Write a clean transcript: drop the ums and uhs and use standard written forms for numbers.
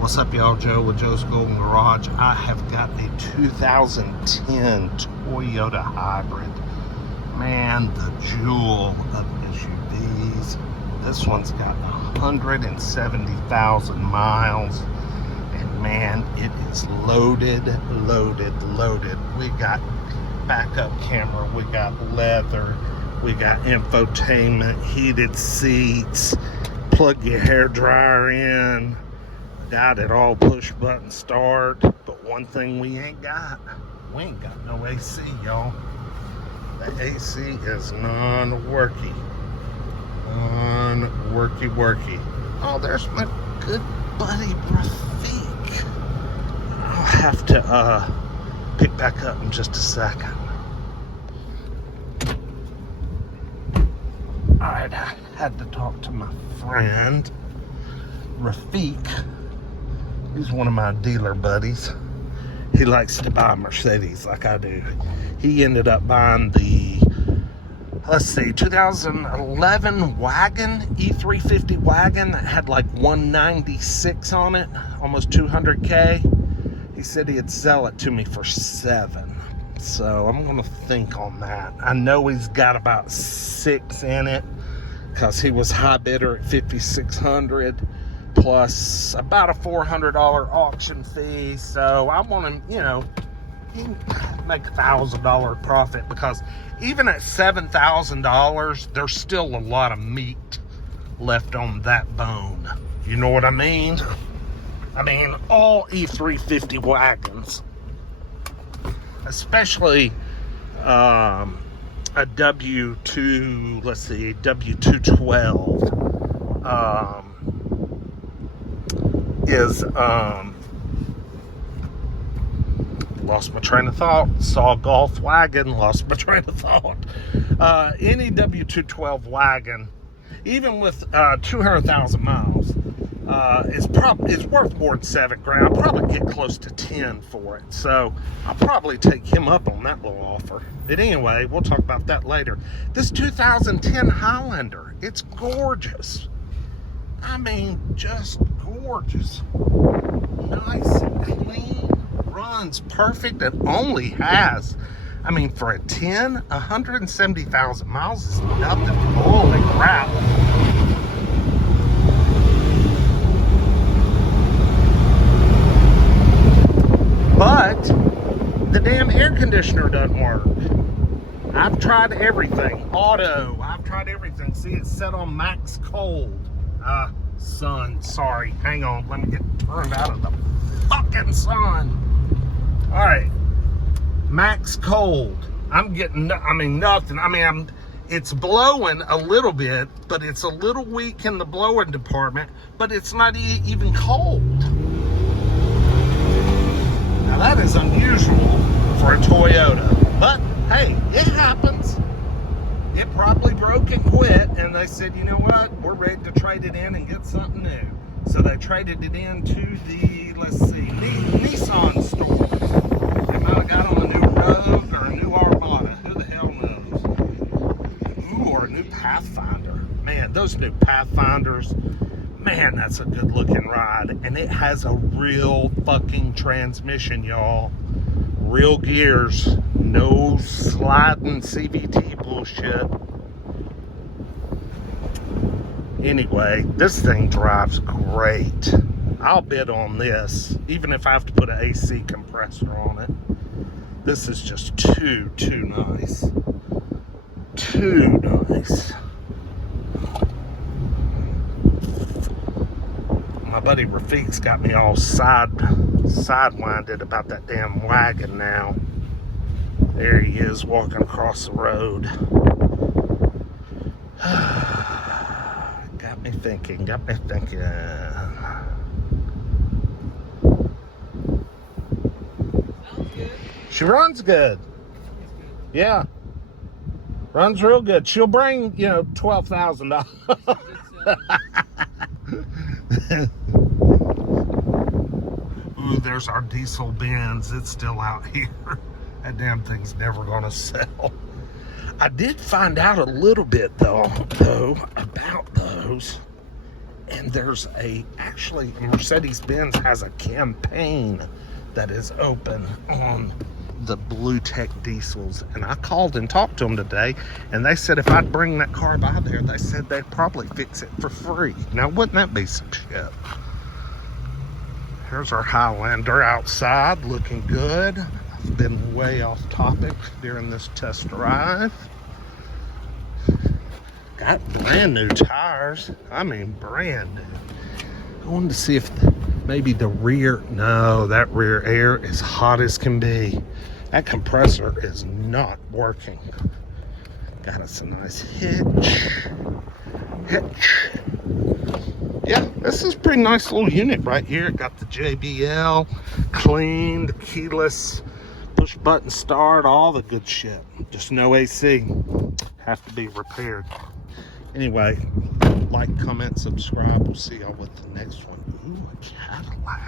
What's up, y'all? Joe with Joe's Golden Garage. I have got a 2010 Toyota Hybrid. Man, the jewel of SUVs. This one's got 170,000 miles. And man, it is loaded. We got backup camera, we got leather, we got infotainment, heated seats, plug your hair dryer in. Got it all push button start, but one thing we ain't got no AC, y'all. The AC is non-worky. Oh, there's my good buddy Rafiq. I'll have to pick back up in just a second. Alright, I had to talk to my friend Rafiq. He's one of my dealer buddies. He likes to buy Mercedes like I do. He ended up buying the, 2011 wagon, E350 wagon that had like 196 on it, almost 200K. He said he'd sell it to me for $7. So I'm gonna think on that. I know he's got about 6 in it because he was high bidder at $5,600. Plus about a $400 auction fee. So I want him, he can make $1,000 profit, because even at $7,000, there's still a lot of meat left on that bone. You know what I mean? I mean, all E350 wagons, especially a W212. Lost my train of thought. Saw golf wagon, lost my train of thought. Any W212 wagon, even with 200,000 miles, is worth more than $7,000. I'll probably get close to 10 for it. So I'll probably take him up on that little offer. But anyway, we'll talk about that later. This 2010 Highlander, it's gorgeous. I mean, just gorgeous. Nice and clean. Runs perfect. It only has, I mean, for a 10, 170,000 miles is nothing. Holy crap. But the damn air conditioner doesn't work. I've tried everything. Auto. I've tried everything. See, it's set on max cold. Sun, sorry, hang on, let me get turned out of the fucking sun. All right, max cold. I'm getting, nothing. It's blowing a little bit, but it's a little weak in the blowing department, but it's not even cold. Now that is unusual for a Toyota, but hey, it happens. It probably broke and quit, and they said, you know what, we're ready to trade it in and get something new. So they traded it in to the, Nissan store. They might have got on a new Rogue or a new Armada. Who the hell knows? Ooh, or a new Pathfinder. Man, those new Pathfinders, man, that's a good looking ride. And it has a real fucking transmission, y'all. Real gears, no sliding CVT bullshit. Anyway, this thing drives great. I'll bid on this, even if I have to put an AC compressor on it. This is just too nice. Too nice. My buddy Rafiq's got me all sidewinded about that damn wagon now. There he is walking across the road. Got me thinking. She runs good. Yeah. Runs real good. She'll bring, $12,000. Ooh, there's our diesel Benz. It's still out here. That damn thing's never gonna sell. I did find out a little bit though about those. And there's actually Mercedes-Benz has a campaign that is open on the Blue Tech diesels, and I called and talked to them today, and they said if I'd bring that car by there, they said they'd probably fix it for free. Now, wouldn't that be some shit? Here's our Highlander outside, looking good. I've been way off topic during this test drive. Got brand new tires. I mean, brand new. I wanted to see if maybe the rear, no, that rear air is hot as can be. That compressor is not working. Got us a nice hitch. Yeah, this is a pretty nice little unit right here. Got the JBL, cleaned, keyless, push button start, all the good shit. Just no AC. Have to be repaired. Anyway, like, comment, subscribe. We'll see y'all with the next one. Ooh, a Cadillac.